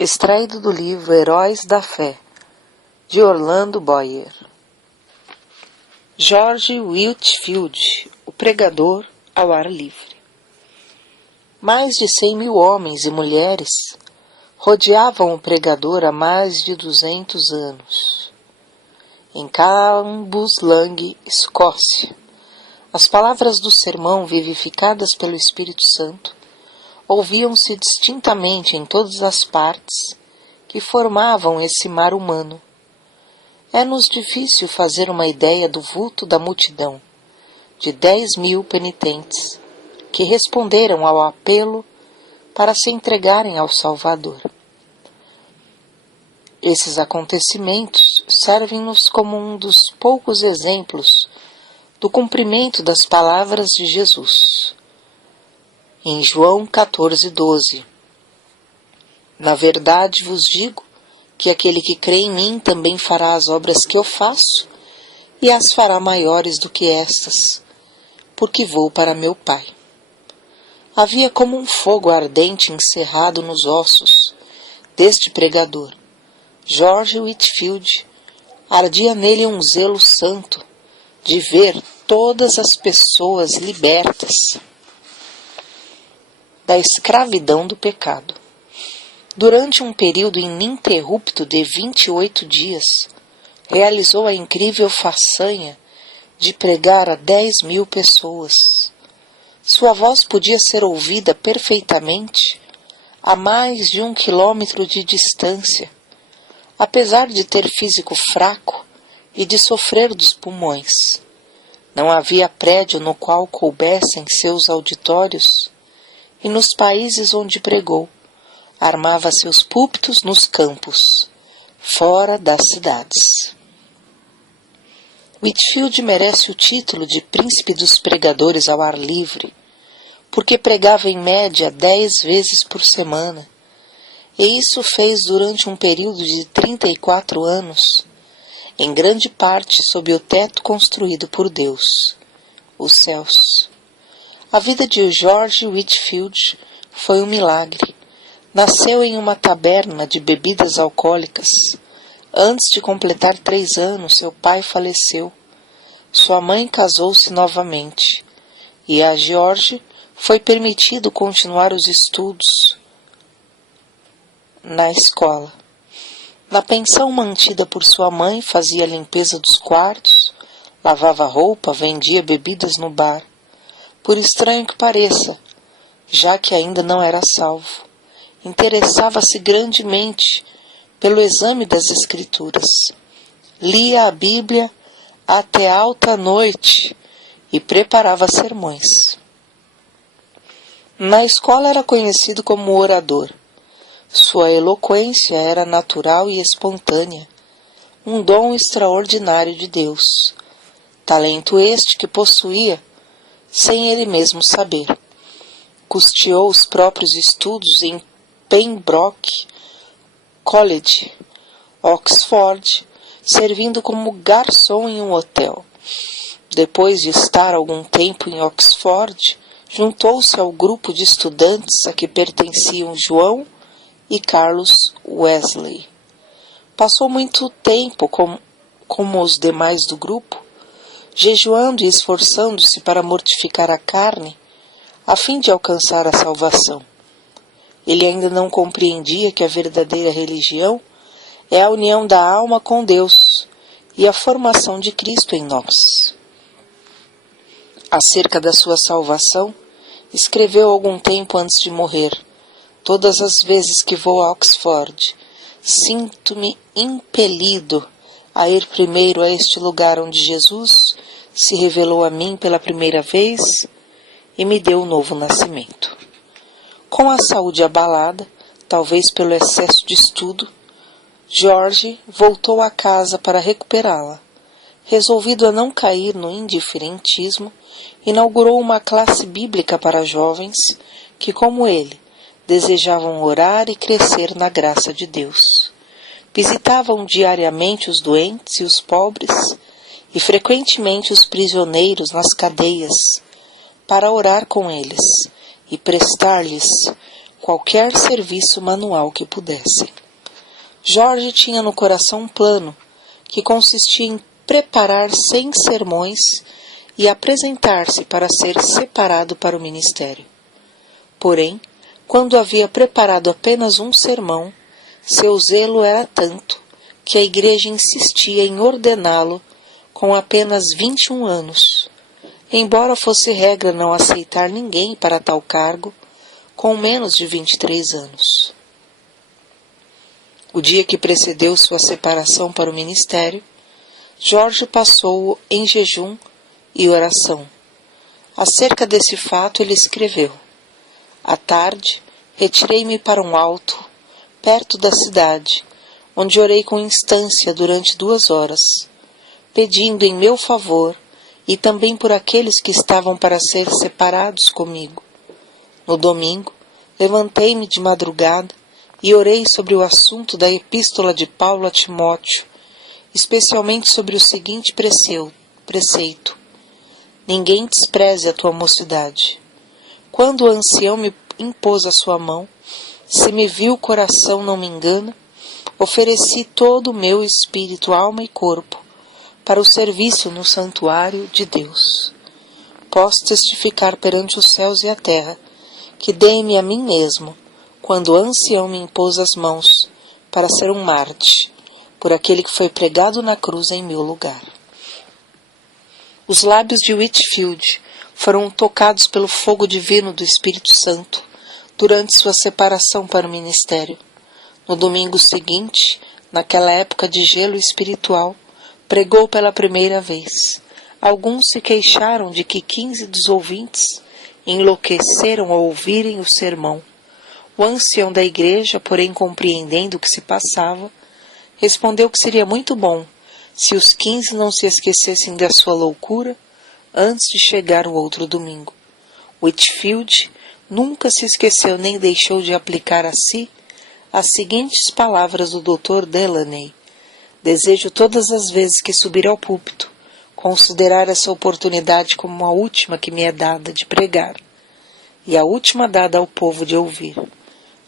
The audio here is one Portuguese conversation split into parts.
Extraído do livro Heróis da Fé, de Orlando Boyer. George Whitefield, o pregador ao ar livre. Mais de 100.000 homens e mulheres rodeavam o pregador há mais de 200 anos. Em Cambuslang, Escócia, as palavras do sermão vivificadas pelo Espírito Santo ouviam-se distintamente em todas as partes que formavam esse mar humano. É-nos difícil fazer uma ideia do vulto da multidão, de 10.000 penitentes, que responderam ao apelo para se entregarem ao Salvador. Esses acontecimentos servem-nos como um dos poucos exemplos do cumprimento das palavras de Jesus. Em João 14:12, na verdade vos digo que aquele que crê em mim também fará as obras que eu faço, e as fará maiores do que estas, porque vou para meu Pai. Havia como um fogo ardente encerrado nos ossos deste pregador. George Whitefield, ardia nele um zelo santo de ver todas as pessoas libertas da escravidão do pecado. Durante um período ininterrupto de 28 dias, realizou a incrível façanha de pregar a 10.000 pessoas. Sua voz podia ser ouvida perfeitamente a mais de 1 quilômetro de distância, apesar de ter físico fraco e de sofrer dos pulmões. Não havia prédio no qual coubessem seus auditórios, e nos países onde pregou, armava seus púlpitos nos campos, fora das cidades. Whitefield merece o título de príncipe dos pregadores ao ar livre, porque pregava em média 10 vezes por semana, e isso fez durante um período de 34 anos, em grande parte sob o teto construído por Deus, os céus. A vida de George Whitefield foi um milagre. Nasceu em uma taberna de bebidas alcoólicas. Antes de completar 3 anos, seu pai faleceu. Sua mãe casou-se novamente, e a George foi permitido continuar os estudos na escola. Na pensão mantida por sua mãe, fazia a limpeza dos quartos, lavava roupa, vendia bebidas no bar. Por estranho que pareça, já que ainda não era salvo, interessava-se grandemente pelo exame das Escrituras. Lia a Bíblia até alta noite e preparava sermões. Na escola era conhecido como orador. Sua eloquência era natural e espontânea, um dom extraordinário de Deus, talento este que possuía sem ele mesmo saber. Custeou os próprios estudos em Pembroke College, Oxford, servindo como garçom em um hotel. Depois de estar algum tempo em Oxford, juntou-se ao grupo de estudantes a que pertenciam João e Carlos Wesley. Passou muito tempo como os demais do grupo, jejuando e esforçando-se para mortificar a carne, a fim de alcançar a salvação. Ele ainda não compreendia que a verdadeira religião é a união da alma com Deus e a formação de Cristo em nós. Acerca da sua salvação, escreveu algum tempo antes de morrer: todas as vezes que vou a Oxford, sinto-me impelido a ir primeiro a este lugar onde Jesus se revelou a mim pela primeira vez e me deu um novo nascimento. Com a saúde abalada, talvez pelo excesso de estudo, George voltou à casa para recuperá-la. Resolvido a não cair no indiferentismo, inaugurou uma classe bíblica para jovens que, como ele, desejavam orar e crescer na graça de Deus. Visitavam diariamente os doentes e os pobres, e frequentemente os prisioneiros nas cadeias, para orar com eles e prestar-lhes qualquer serviço manual que pudessem. Jorge tinha no coração um plano que consistia em preparar 100 sermões e apresentar-se para ser separado para o ministério. Porém, quando havia preparado apenas um sermão, seu zelo era tanto que a igreja insistia em ordená-lo com apenas 21 anos, embora fosse regra não aceitar ninguém para tal cargo com menos de 23 anos. O dia que precedeu sua separação para o ministério, Jorge passou-o em jejum e oração. Acerca desse fato ele escreveu: à tarde, retirei-me para um alto, perto da cidade, onde orei com instância durante 2 horas, pedindo em meu favor e também por aqueles que estavam para ser separados comigo. No domingo, levantei-me de madrugada e orei sobre o assunto da epístola de Paulo a Timóteo, especialmente sobre o seguinte preceito: ninguém despreze a tua mocidade. Quando o ancião me impôs a sua mão, se me viu o coração não me engana, ofereci todo o meu espírito, alma e corpo para o serviço no santuário de Deus. Posso testificar perante os céus e a terra que dei-me a mim mesmo, quando o ancião me impôs as mãos, para ser um mártir, por aquele que foi pregado na cruz em meu lugar. Os lábios de Whitefield foram tocados pelo fogo divino do Espírito Santo durante sua separação para o ministério. No domingo seguinte, naquela época de gelo espiritual, pregou pela primeira vez. Alguns se queixaram de que 15 dos ouvintes enlouqueceram ao ouvirem o sermão. O ancião da igreja, porém compreendendo o que se passava, respondeu que seria muito bom se os 15 não se esquecessem da sua loucura antes de chegar o outro domingo. Whitefield nunca se esqueceu nem deixou de aplicar a si as seguintes palavras do Dr. Delaney: desejo todas as vezes que subir ao púlpito considerar essa oportunidade como a última que me é dada de pregar e a última dada ao povo de ouvir.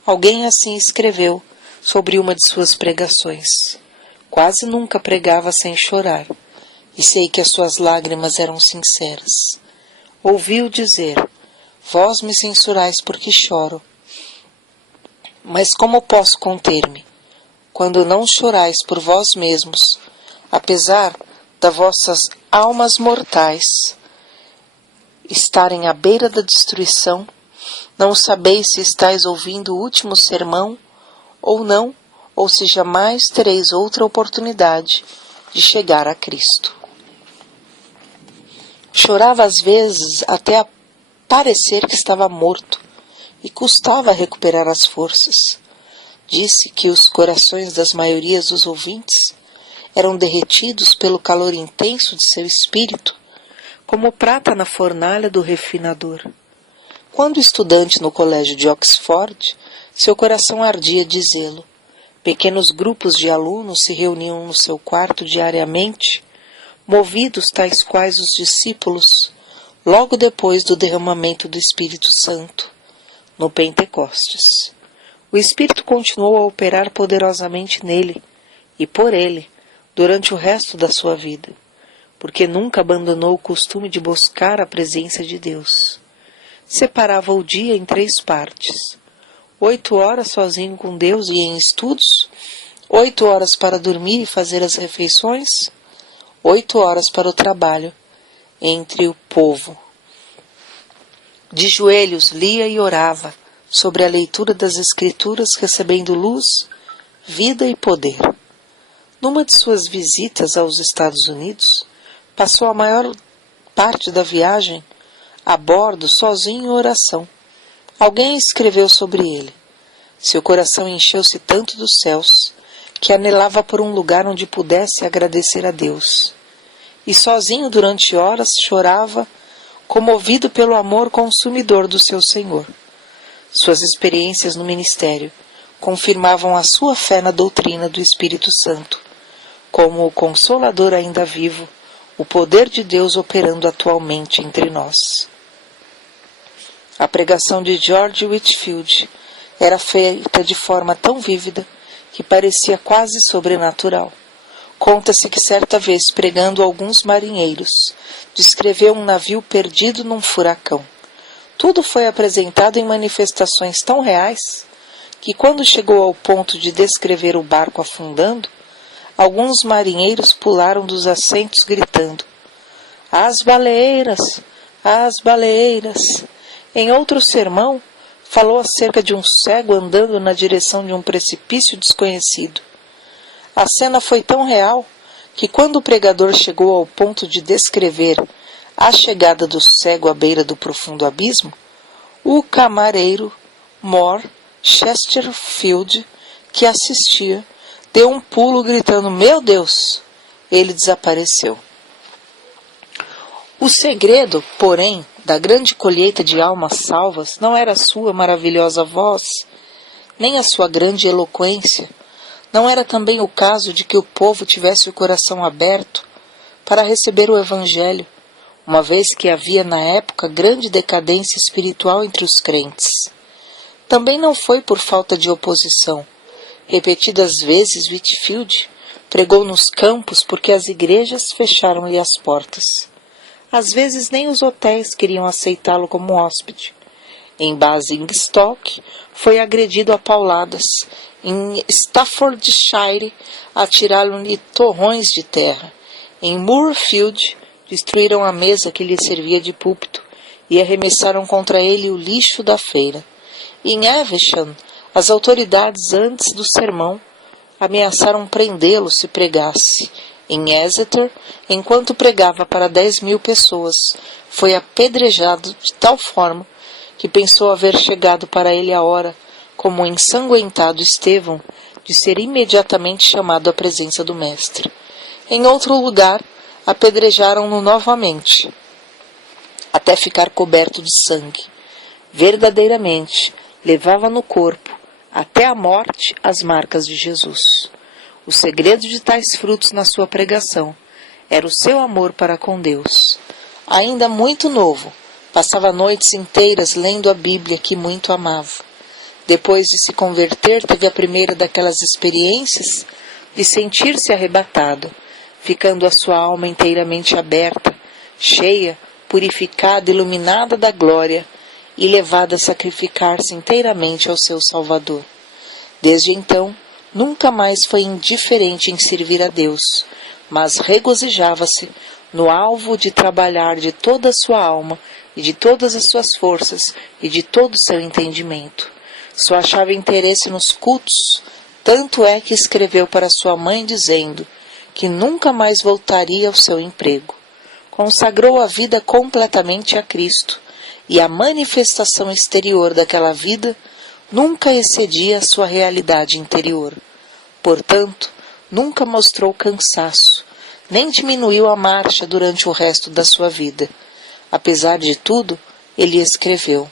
Alguém assim escreveu sobre uma de suas pregações: quase nunca pregava sem chorar, e sei que as suas lágrimas eram sinceras. Ouvi-o dizer: vós me censurais porque choro. Mas como posso conter-me, quando não chorais por vós mesmos, apesar das vossas almas mortais estarem à beira da destruição? Não sabeis se estáis ouvindo o último sermão ou não, ou se jamais tereis outra oportunidade de chegar a Cristo. Chorava às vezes até parecer que estava morto, e custava recuperar as forças. Disse que os corações das maiorias dos ouvintes eram derretidos pelo calor intenso de seu espírito, como prata na fornalha do refinador. Quando estudante no colégio de Oxford, seu coração ardia de zelo. Pequenos grupos de alunos se reuniam no seu quarto diariamente, movidos tais quais os discípulos, logo depois do derramamento do Espírito Santo, no Pentecostes. O Espírito continuou a operar poderosamente nele e por ele durante o resto da sua vida, porque nunca abandonou o costume de buscar a presença de Deus. Separava o dia em 3 partes: 8 horas sozinho com Deus e em estudos, 8 horas para dormir e fazer as refeições, 8 horas para o trabalho entre o povo. De joelhos lia e orava sobre a leitura das Escrituras, recebendo luz, vida e poder. Numa de suas visitas aos Estados Unidos, passou a maior parte da viagem a bordo sozinho em oração. Alguém escreveu sobre ele: seu coração encheu-se tanto dos céus que anelava por um lugar onde pudesse agradecer a Deus. E sozinho durante horas chorava, comovido pelo amor consumidor do seu Senhor. Suas experiências no ministério confirmavam a sua fé na doutrina do Espírito Santo, como o Consolador ainda vivo, o poder de Deus operando atualmente entre nós. A pregação de George Whitefield Era feita de forma tão vívida que parecia quase sobrenatural. Conta-se que certa vez, pregando a alguns marinheiros, descreveu um navio perdido num furacão. Tudo foi apresentado em manifestações tão reais que, quando chegou ao ponto de descrever o barco afundando, alguns marinheiros pularam dos assentos gritando: "As baleeiras! As baleeiras!" Em outro sermão, falou acerca de um cego andando na direção de um precipício desconhecido. A cena foi tão real que, quando o pregador chegou ao ponto de descrever a chegada do cego à beira do profundo abismo, o camareiro Mor Chesterfield, que assistia, deu um pulo gritando: "Meu Deus!" Ele desapareceu. O segredo, porém, da grande colheita de almas salvas não era a sua maravilhosa voz, nem a sua grande eloquência. Não era também o caso de que o povo tivesse o coração aberto para receber o Evangelho, uma vez que havia na época grande decadência espiritual entre os crentes. Também não foi por falta de oposição. Repetidas vezes Whitefield pregou nos campos porque as igrejas fecharam-lhe as portas. Às vezes nem os hotéis queriam aceitá-lo como hóspede. Em Basingstoke foi agredido a pauladas. Em Staffordshire atiraram-lhe torrões de terra. Em Moorfield destruíram a mesa que lhe servia de púlpito e arremessaram contra ele o lixo da feira. Em Evesham, as autoridades, antes do sermão, ameaçaram prendê-lo se pregasse. Em Exeter, enquanto pregava para 10.000 pessoas, foi apedrejado de tal forma que pensou haver chegado para ele a hora, como o ensanguentado Estevão, de ser imediatamente chamado à presença do Mestre. Em outro lugar, apedrejaram-no novamente, até ficar coberto de sangue. Verdadeiramente, levava no corpo, até a morte, as marcas de Jesus. O segredo de tais frutos na sua pregação era o seu amor para com Deus. Ainda muito novo, passava noites inteiras lendo a Bíblia que muito amava. Depois de se converter, teve a primeira daquelas experiências de sentir-se arrebatado, ficando a sua alma inteiramente aberta, cheia, purificada, iluminada da glória, e levada a sacrificar-se inteiramente ao seu Salvador. Desde então, nunca mais foi indiferente em servir a Deus, mas regozijava-se no alvo de trabalhar de toda a sua alma e de todas as suas forças e de todo o seu entendimento. Só achava interesse nos cultos, tanto é que escreveu para sua mãe dizendo que nunca mais voltaria ao seu emprego. Consagrou a vida completamente a Cristo, e a manifestação exterior daquela vida nunca excedia a sua realidade interior. Portanto, nunca mostrou cansaço, nem diminuiu a marcha durante o resto da sua vida. Apesar de tudo, ele escreveu: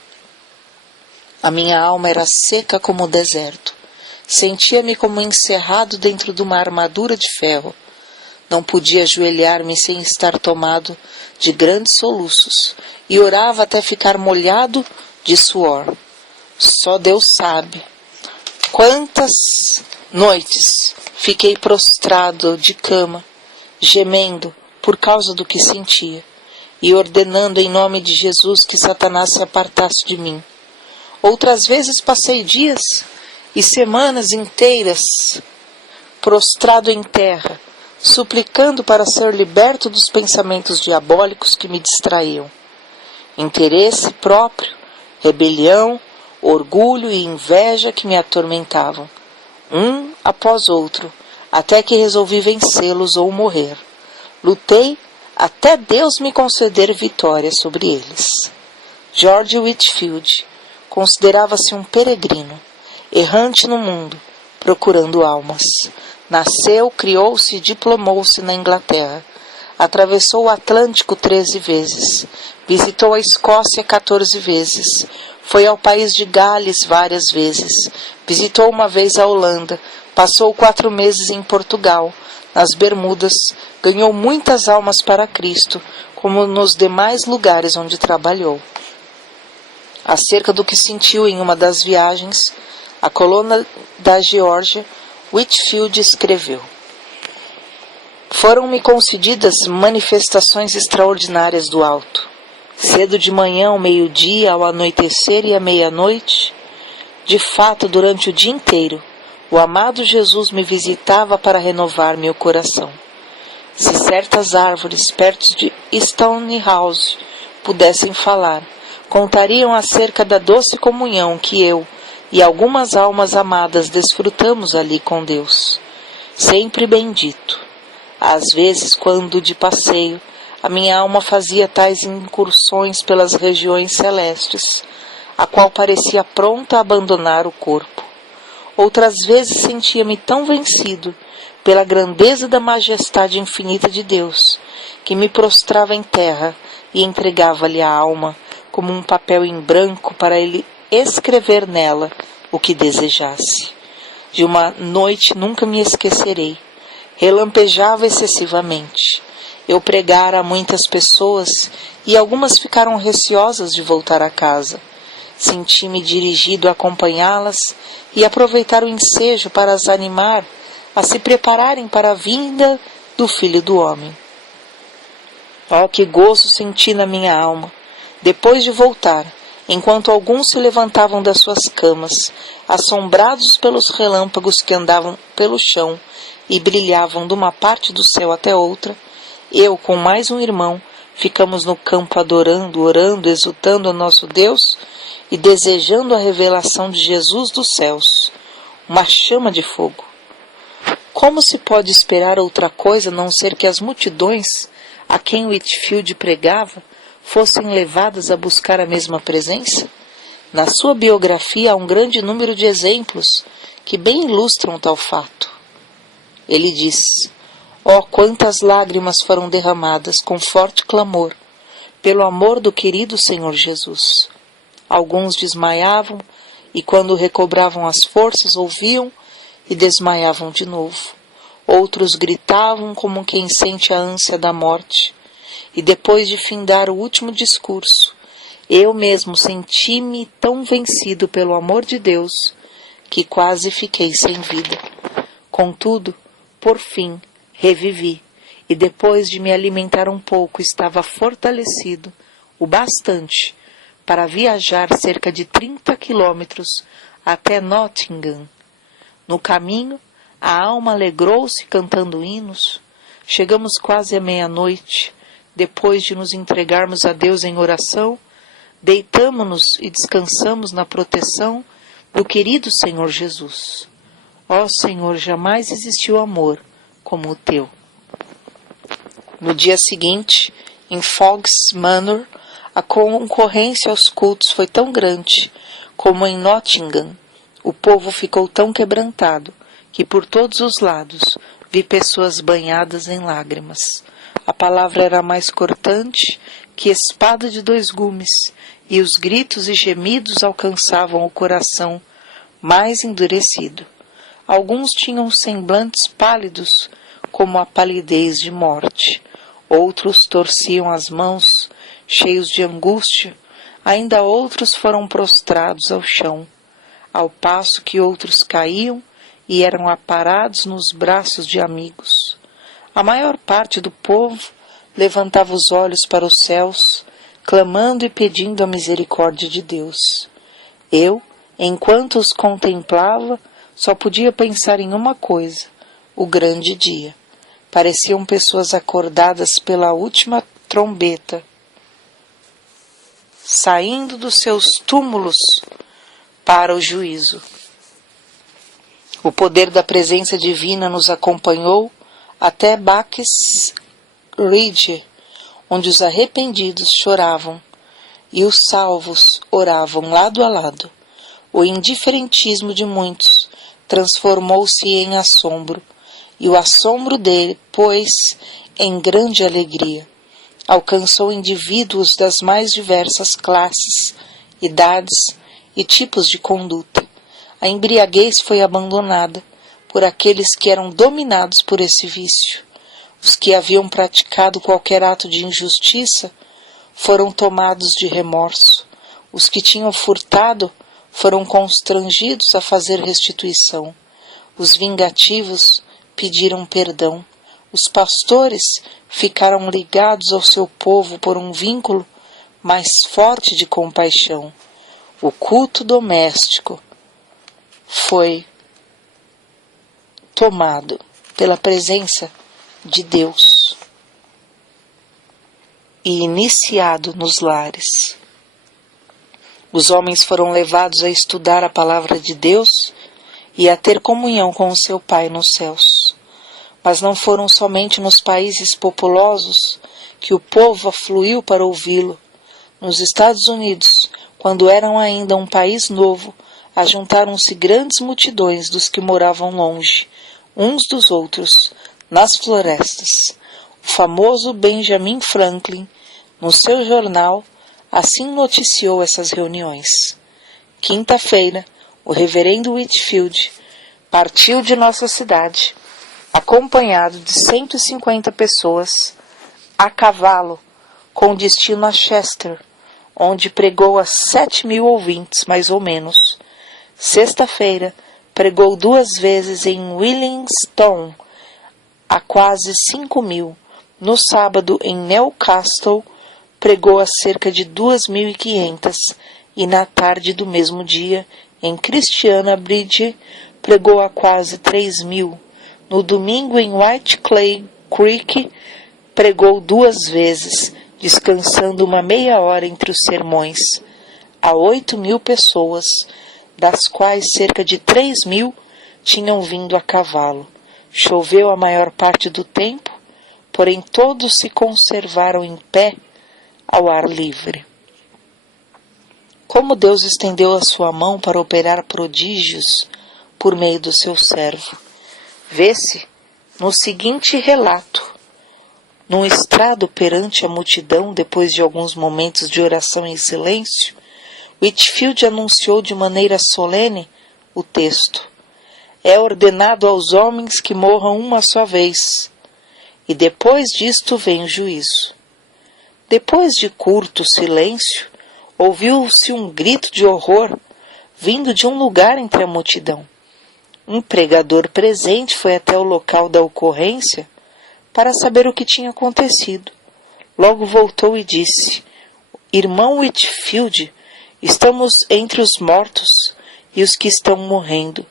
"A minha alma era seca como o deserto. Sentia-me como encerrado dentro de uma armadura de ferro. Não podia ajoelhar-me sem estar tomado de grandes soluços, e orava até ficar molhado de suor. Só Deus sabe quantas noites fiquei prostrado de cama, gemendo por causa do que sentia, e ordenando em nome de Jesus que Satanás se apartasse de mim. Outras vezes passei dias e semanas inteiras prostrado em terra, suplicando para ser liberto dos pensamentos diabólicos que me distraíam. Interesse próprio, rebelião, orgulho e inveja que me atormentavam, um após outro, até que resolvi vencê-los ou morrer. Lutei até Deus me conceder vitória sobre eles." George Whitefield considerava-se um peregrino, errante no mundo, procurando almas. Nasceu, criou-se e diplomou-se na Inglaterra. Atravessou o Atlântico 13 vezes. Visitou a Escócia 14 vezes. Foi ao país de Gales várias vezes. Visitou uma vez a Holanda. Passou 4 meses em Portugal, nas Bermudas. Ganhou muitas almas para Cristo, como nos demais lugares onde trabalhou. Acerca do que sentiu em uma das viagens, A coluna da Geórgia, Whitefield escreveu: foram-me concedidas manifestações extraordinárias do alto. Cedo de manhã, ao meio-dia, ao anoitecer e à meia-noite, de fato, durante o dia inteiro, o amado Jesus me visitava para renovar meu coração. Se certas árvores perto de Stonehouse pudessem falar, contariam acerca da doce comunhão que eu e algumas almas amadas desfrutamos ali com Deus. Sempre bendito. Às vezes, quando de passeio, a minha alma fazia tais incursões pelas regiões celestes, a qual parecia pronta a abandonar o corpo. Outras vezes sentia-me tão vencido pela grandeza da majestade infinita de Deus, que me prostrava em terra e entregava-lhe a alma como um papel em branco para ele escrever nela o que desejasse. De uma noite nunca me esquecerei. Relampejava excessivamente. Eu pregara a muitas pessoas e algumas ficaram receosas de voltar a casa. Senti-me dirigido a acompanhá-las e aproveitar o ensejo para as animar a se prepararem para a vinda do Filho do Homem. Oh, que gozo senti na minha alma, depois de voltar, enquanto alguns se levantavam das suas camas, assombrados pelos relâmpagos que andavam pelo chão e brilhavam de uma parte do céu até outra, eu, com mais um irmão, ficamos no campo adorando, orando, exultando ao nosso Deus e desejando a revelação de Jesus dos céus, uma chama de fogo. Como se pode esperar outra coisa a não ser que as multidões a quem Whitefield pregava fossem levadas a buscar a mesma presença? Na sua biografia há um grande número de exemplos que bem ilustram tal fato. Ele diz: oh, quantas lágrimas foram derramadas com forte clamor pelo amor do querido Senhor Jesus. Alguns desmaiavam e, quando recobravam as forças, ouviam e desmaiavam de novo. Outros gritavam como quem sente a ânsia da morte. E depois de findar o último discurso, eu mesmo senti-me tão vencido pelo amor de Deus que quase fiquei sem vida. Contudo, por fim, revivi, e depois de me alimentar um pouco, estava fortalecido o bastante para viajar cerca de 30 quilômetros até Nottingham. No caminho, a alma alegrou-se cantando hinos. Chegamos quase à meia-noite. Depois de nos entregarmos a Deus em oração, deitamo-nos e descansamos na proteção do querido Senhor Jesus. Ó Senhor, jamais existiu amor como o teu. No dia seguinte, em Fog's Manor, a concorrência aos cultos foi tão grande como em Nottingham. O povo ficou tão quebrantado que por todos os lados vi pessoas banhadas em lágrimas. A palavra era mais cortante que espada de 2 gumes, e os gritos e gemidos alcançavam o coração mais endurecido. Alguns tinham semblantes pálidos, como a palidez de morte. Outros torciam as mãos, cheios de angústia. Ainda outros foram prostrados ao chão, ao passo que outros caíam e eram aparados nos braços de amigos. A maior parte do povo levantava os olhos para os céus, clamando e pedindo a misericórdia de Deus. Eu, enquanto os contemplava, só podia pensar em uma coisa: o grande dia. Pareciam pessoas acordadas pela última trombeta, saindo dos seus túmulos para o juízo. O poder da presença divina nos acompanhou até Buck's Ridge, onde os arrependidos choravam e os salvos oravam lado a lado. O indiferentismo de muitos transformou-se em assombro, e o assombro depois em grande alegria. Alcançou indivíduos das mais diversas classes, idades e tipos de conduta. A embriaguez foi abandonada por aqueles que eram dominados por esse vício. Os que haviam praticado qualquer ato de injustiça foram tomados de remorso. Os que tinham furtado foram constrangidos a fazer restituição. Os vingativos pediram perdão. Os pastores ficaram ligados ao seu povo por um vínculo mais forte de compaixão. O culto doméstico foi tomado pela presença de Deus e iniciado nos lares. Os homens foram levados a estudar a palavra de Deus e a ter comunhão com o seu Pai nos céus. Mas não foram somente nos países populosos que o povo afluiu para ouvi-lo. Nos Estados Unidos, quando eram ainda um país novo, ajuntaram-se grandes multidões dos que moravam longe, uns dos outros, nas florestas. O famoso Benjamin Franklin, no seu jornal, assim noticiou essas reuniões. Quinta-feira, o reverendo Whitfield partiu de nossa cidade, acompanhado de 150 pessoas, a cavalo, com destino a Chester, onde pregou a 7.000 ouvintes, mais ou menos. Sexta-feira, pregou 2 vezes em Williamstown, a quase 5.000. No sábado, em Newcastle, pregou a cerca de 2.500, e na tarde do mesmo dia, em Christiana Bridge, pregou a quase 3.000. No domingo, em White Clay Creek, pregou 2 vezes, descansando uma meia hora entre os sermões, a 8.000 pessoas, das quais cerca de 3.000 tinham vindo a cavalo. Choveu a maior parte do tempo, porém todos se conservaram em pé ao ar livre. Como Deus estendeu a sua mão para operar prodígios por meio do seu servo, vê-se no seguinte relato. Num estrado perante a multidão, depois de alguns momentos de oração em silêncio, Whitfield anunciou de maneira solene o texto: é ordenado aos homens que morram uma só vez, e depois disto vem o juízo. Depois de curto silêncio, ouviu-se um grito de horror vindo de um lugar entre a multidão. Um pregador presente foi até o local da ocorrência para saber o que tinha acontecido. Logo voltou e disse: irmão Whitfield, estamos entre os mortos e os que estão morrendo.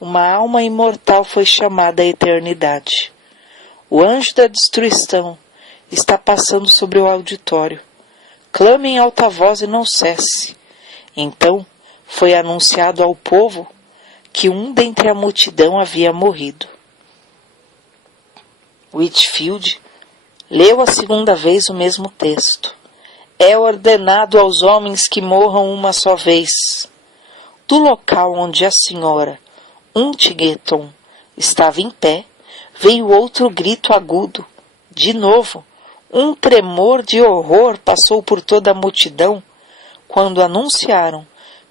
Uma alma imortal foi chamada à eternidade. O anjo da destruição está passando sobre o auditório. Clame em alta voz e não cesse. Então foi anunciado ao povo que um dentre a multidão havia morrido. Whitfield leu a segunda vez o mesmo texto. É ordenado aos homens que morram uma só vez. Do local onde a senhora Huntington estava em pé, veio outro grito agudo. De novo, um tremor de horror passou por toda a multidão quando anunciaram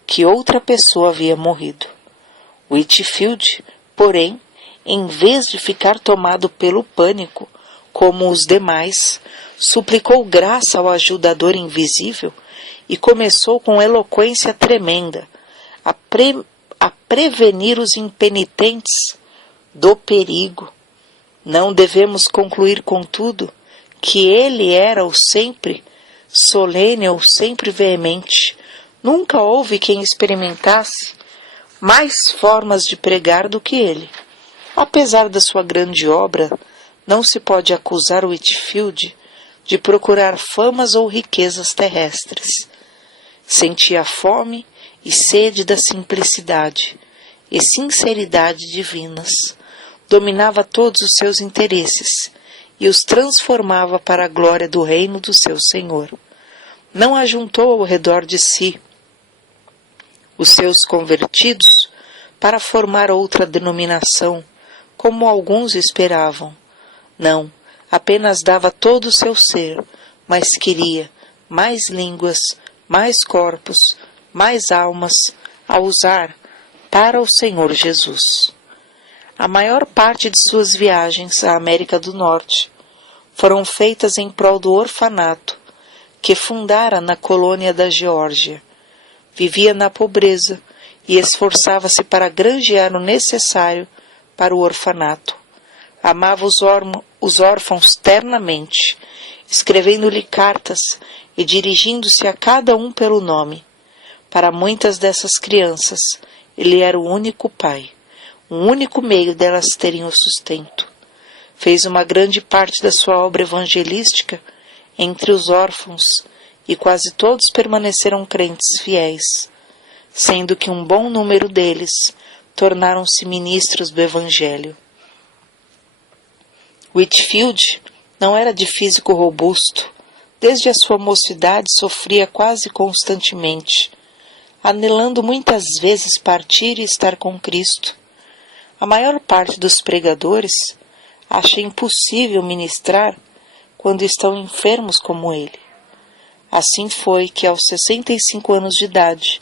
que outra pessoa havia morrido. Whitfield, porém, em vez de ficar tomado pelo pânico, como os demais, suplicou graça ao ajudador invisível e começou com eloquência tremenda a prevenir os impenitentes do perigo. Não devemos concluir, contudo, que ele era o sempre solene ou sempre veemente. Nunca houve quem experimentasse mais formas de pregar do que ele. Apesar da sua grande obra, não se pode acusar Whitfield de procurar famas ou riquezas terrestres. Sentia fome e sede da simplicidade e sinceridade divinas. Dominava todos os seus interesses e os transformava para a glória do reino do seu Senhor. Não ajuntou ao redor de si os seus convertidos para formar outra denominação, como alguns esperavam. Não, apenas dava todo o seu ser, mas queria mais línguas, mais corpos, mais almas a usar para o Senhor Jesus. A maior parte de suas viagens à América do Norte foram feitas em prol do orfanato que fundara na colônia da Geórgia. Vivia na pobreza, e esforçava-se para granjear o necessário para o orfanato. Amava os órfãos ternamente, escrevendo-lhe cartas e dirigindo-se a cada um pelo nome. Para muitas dessas crianças, ele era o único pai, o único meio delas terem o sustento. Fez uma grande parte da sua obra evangelística entre os órfãos, e quase todos permaneceram crentes fiéis, sendo que um bom número deles tornaram-se ministros do Evangelho. Whitefield não era de físico robusto. Desde a sua mocidade sofria quase constantemente, anelando muitas vezes partir e estar com Cristo. A maior parte dos pregadores acha impossível ministrar quando estão enfermos como ele. Assim foi que, aos 65 anos de idade,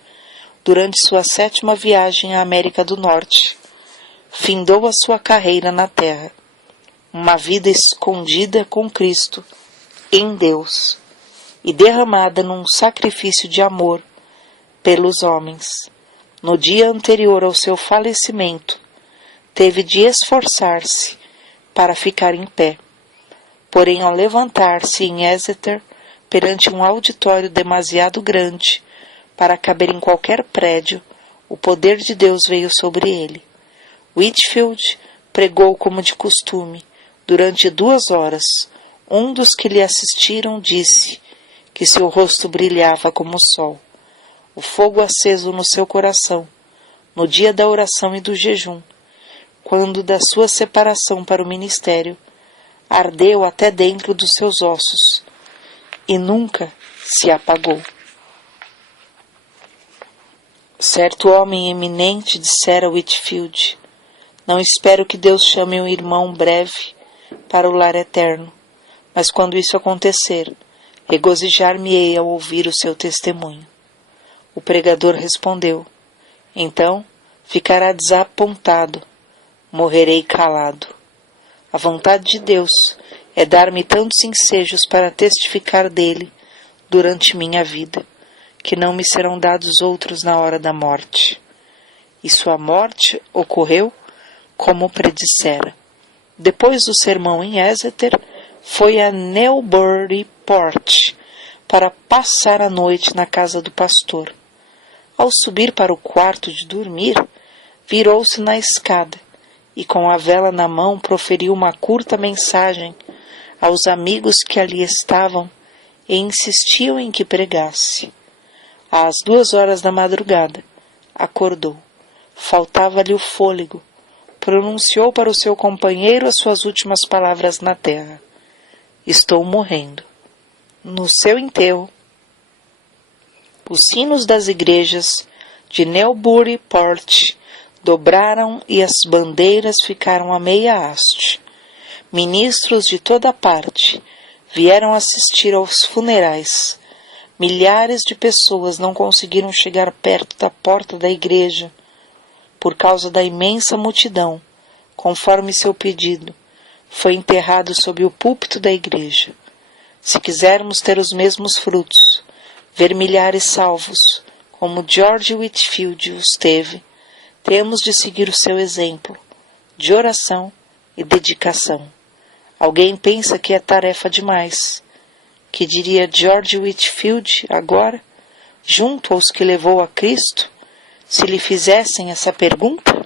durante sua 7ª viagem à América do Norte, findou a sua carreira na terra, uma vida escondida com Cristo, em Deus, e derramada num sacrifício de amor pelos homens. No dia anterior ao seu falecimento, teve de esforçar-se para ficar em pé. Porém, ao levantar-se em Exeter, perante um auditório demasiado grande para caber em qualquer prédio, o poder de Deus veio sobre ele. Whitefield pregou como de costume. Durante 2 horas, um dos que lhe assistiram disse que seu rosto brilhava como o sol. O fogo aceso no seu coração, no dia da oração e do jejum, quando da sua separação para o ministério, ardeu até dentro dos seus ossos e nunca se apagou. Certo homem eminente dissera a Whitefield: não espero que Deus chame um irmão breve para o lar eterno, mas quando isso acontecer, regozijar-me-ei ao ouvir o seu testemunho. O pregador respondeu: então ficará desapontado, morrerei calado. A vontade de Deus é dar-me tantos ensejos para testificar dele durante minha vida, que não me serão dados outros na hora da morte. E sua morte ocorreu como predissera. Depois do sermão em Exeter, foi a Newburyport para passar a noite na casa do pastor. Ao subir para o quarto de dormir, virou-se na escada e, com a vela na mão, proferiu uma curta mensagem aos amigos que ali estavam e insistiam em que pregasse. Às 2 horas da madrugada, acordou. Faltava-lhe o fôlego. Pronunciou para o seu companheiro as suas últimas palavras na terra: estou morrendo. No seu enterro, os sinos das igrejas de Newburyport dobraram e as bandeiras ficaram a meia haste. Ministros de toda parte vieram assistir aos funerais. Milhares de pessoas não conseguiram chegar perto da porta da igreja por causa da imensa multidão. Conforme seu pedido, foi enterrado sob o púlpito da igreja. Se quisermos ter os mesmos frutos, ver milhares salvos, como George Whitefield os teve, temos de seguir o seu exemplo de oração e dedicação. Alguém pensa que é tarefa demais. Que diria George Whitefield agora, junto aos que levou a Cristo, se lhe fizessem essa pergunta?